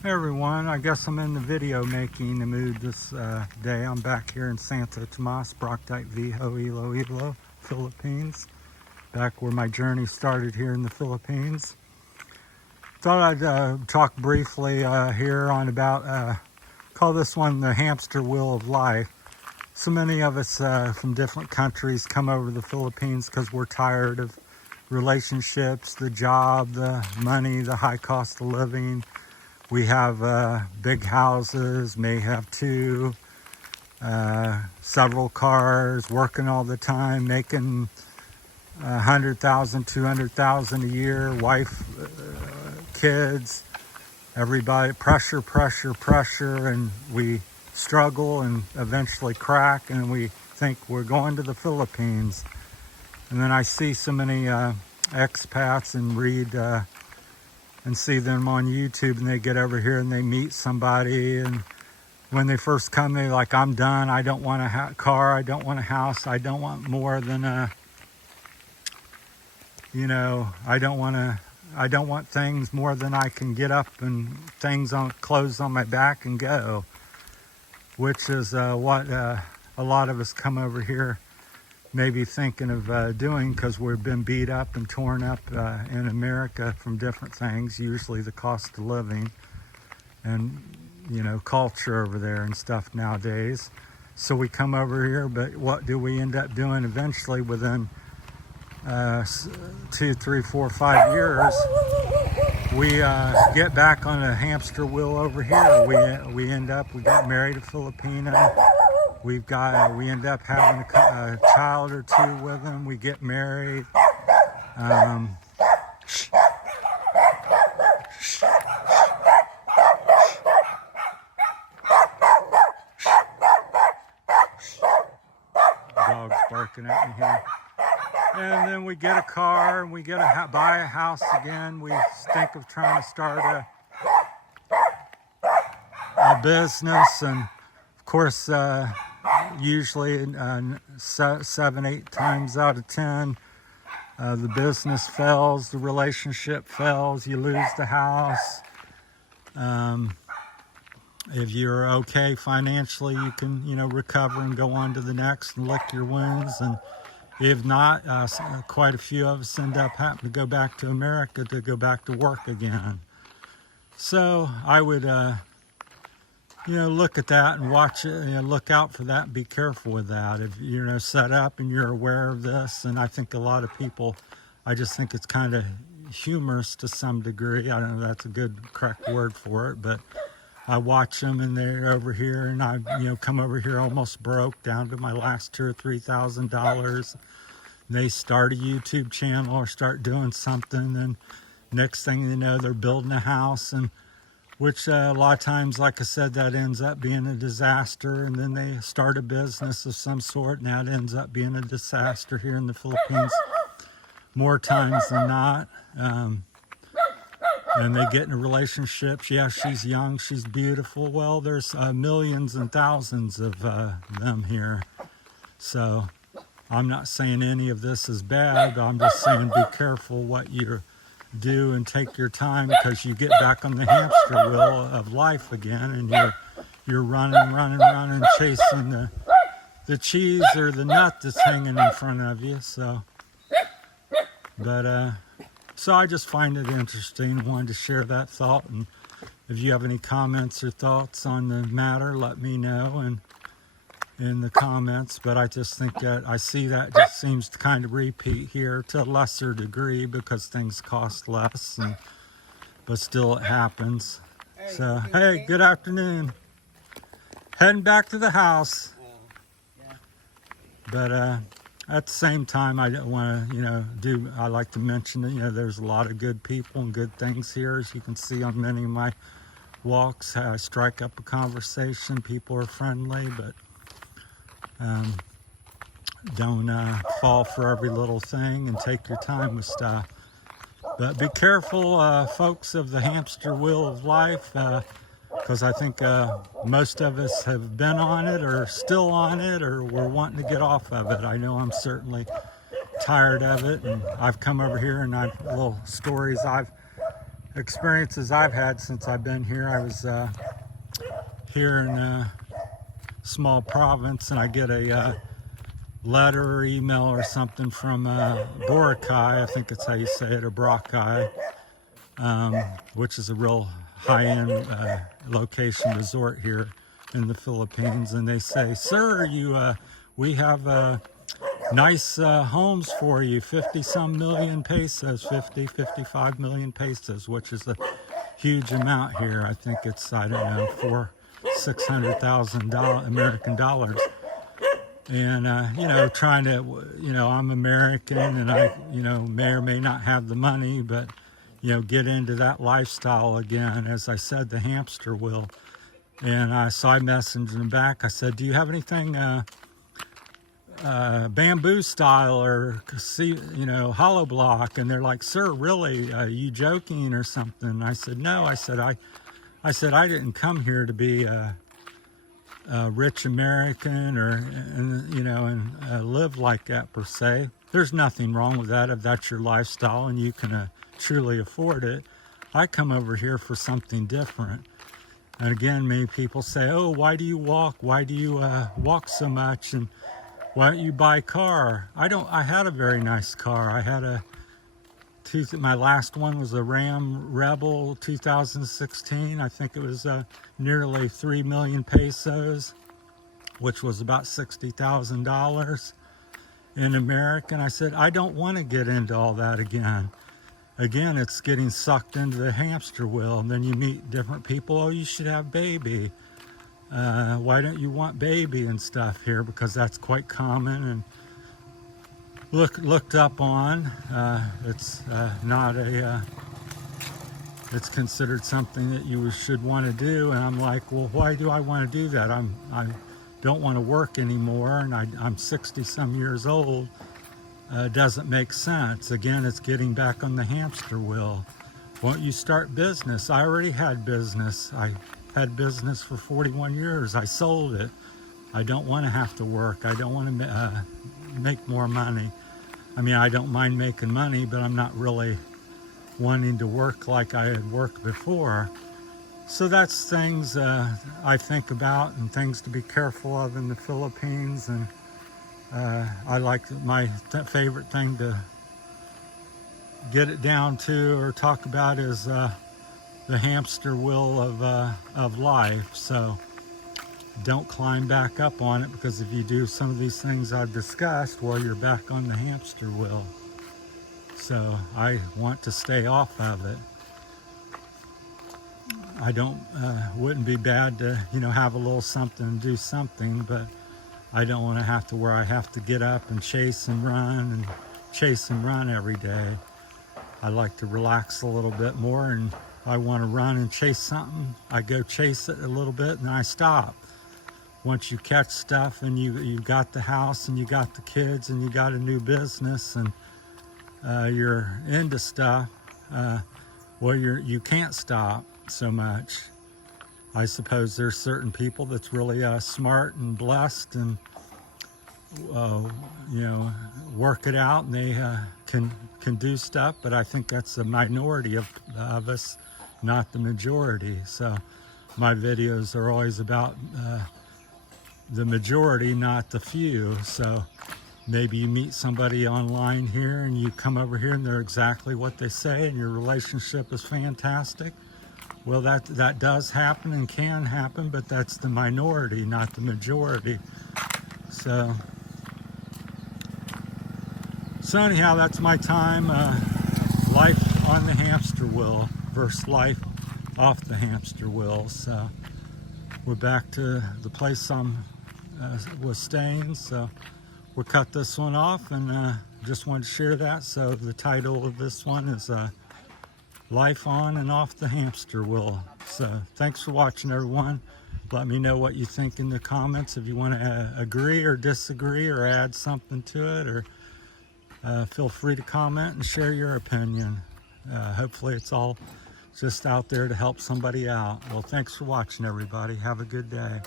Hey everyone, I guess I'm in the video making mood this day. I'm back here in Santo Tomas, Barotac, Viejo, Iloilo, Philippines. Back where my journey started here in the Philippines. Thought I'd talk briefly here on about, call this one the hamster wheel of life. So many of us from different countries come over to the Philippines because we're tired of relationships, the job, the money, the high cost of living. We have big houses, may have two, several cars, working all the time, making 100,000, 200,000 a year, wife, kids, everybody, pressure, and we struggle and eventually crack, and we think we're going to the Philippines. And then I see so many expats and read and see them on YouTube, and they get over here and they meet somebody, and when they first come, they're like, I'm done, I don't want a car, I don't want a house, I don't want more than I don't want things more than I can get up and clothes on my back and go, which is what a lot of us come over here maybe thinking of doing, because we've been beat up and torn up in America from different things, usually the cost of living and culture over there and stuff nowadays. So we come over here, but what do we end up doing eventually? Within 2, 3, 4, 5 years, we get back on a hamster wheel over here. We got married a Filipino. We end up having a child or two with them. We get married. Dog's barking at me here. And then we get a car, and we buy a house again. We think of trying to start a business, and of course, usually 7, 8 times out of 10, the business fails, the relationship fails, you lose the house. If you're okay financially, you can recover and go on to the next and lick your wounds. And if not, quite a few of us end up having to go back to America to go back to work again. So I would look at that and watch it, look out for that and be careful with that. If you're set up and you're aware of this, and I think a lot of people, I just think it's kind of humorous to some degree. I don't know if that's a good, correct word for it, but I watch them and they're over here, and I come over here almost broke, down to my last $2,000 or $3,000. They start a YouTube channel or start doing something, and next thing you know, they're building a house, and which a lot of times, like I said, that ends up being a disaster. And then they start a business of some sort, and that ends up being a disaster here in the Philippines more times than not. And they get in a relationship. Yeah, she's young, she's beautiful. Well, there's millions and thousands of them here. So I'm not saying any of this is bad. I'm just saying be careful what you do and take your time, because you get back on the hamster wheel of life again, and you're running, chasing the cheese or the nut that's hanging in front of you. So I just find it interesting, wanted to share that thought. And if you have any comments or thoughts on the matter, let me know and in the comments. But I just think that I see that just seems to kind of repeat here to a lesser degree, because things cost less, but still it happens. So hey, good afternoon. Heading back to the house. But at the same time, I don't want to I like to mention that there's a lot of good people and good things here, as you can see on many of my walks. I strike up a conversation, people are friendly, but don't fall for every little thing, and take your time with stuff. But be careful, folks, of the hamster wheel of life, because I think most of us have been on it, or still on it, or we're wanting to get off of it. I know I'm certainly tired of it, and I've come over here, and little stories I've experiences I've had since I've been here. I was here in a small province, and I get a letter or email or something from Barotac, I think it's how you say it, or Barotac, which is a real high-end location resort here in the Philippines. And they say, sir, we have nice homes for you, 50 some million pesos, 55 million pesos, which is a huge amount here. I think it's, I don't know, $600,000 American dollars. And, trying to, I'm American, and I, may or may not have the money, but, get into that lifestyle again. As I said, the hamster wheel. And so I messaged them back. I said, do you have anything bamboo style or, hollow block? And they're like, sir, really? Are you joking or something? And I said, no. I said, I didn't come here to be a rich American and live like that per se. There's nothing wrong with that if that's your lifestyle and you can truly afford it. I come over here for something different. And again, many people say, oh, why do you walk? Why do you walk so much? And why don't you buy a car? I had a very nice car. I had my last one was a Ram Rebel 2016. I think it was nearly 3 million pesos, which was about $60,000 in American. I said, I don't want to get into all that again. Again, it's getting sucked into the hamster wheel. And then you meet different people. Oh, you should have baby. Why don't you want baby and stuff here? Because that's quite common and looked up on. It's not it's considered something that you should want to do. And I'm like, well, why do I want to do that? I don't want to work anymore, and I'm 60 some years old. Doesn't make sense. Again, it's getting back on the hamster wheel. Won't you start business? I already had business. I had business for 41 years. I sold it. I don't want to have to work. I don't want to make more money. I mean, I don't mind making money, but I'm not really wanting to work like I had worked before. So that's things I think about and things to be careful of in the Philippines. And I like my favorite thing to get it down to or talk about is the hamster wheel of life. So don't climb back up on it, because if you do some of these things I've discussed, well, you're back on the hamster wheel. So I want to stay off of it. I don't, wouldn't be bad to, have a little something and do something, but I don't want to have to where I have to get up and chase and run every day. I like to relax a little bit more, and if I want to run and chase something, I go chase it a little bit and then I stop. Once you catch stuff and you got the house and you got the kids and you got a new business and you're into stuff, well, you can't stop so much. I suppose there's certain people that's really smart and blessed and work it out, and they can do stuff, but I think that's a minority of us, not the majority. So my videos are always about the majority, not the few. So maybe you meet somebody online here and you come over here and they're exactly what they say and your relationship is fantastic. Well, that does happen and can happen, but that's the minority, not the majority. So anyhow, that's my time. Life on the hamster wheel versus life off the hamster wheel. So we're back to the place I was staying. So we'll cut this one off, and just wanted to share that. So the title of this one is Life on and Off the Hamster Wheel. So thanks for watching, everyone. Let me know what you think in the comments, if you want to agree or disagree or add something to it, or feel free to comment and share your opinion. Hopefully it's all just out there to help somebody out. Well, thanks for watching, everybody. Have a good day.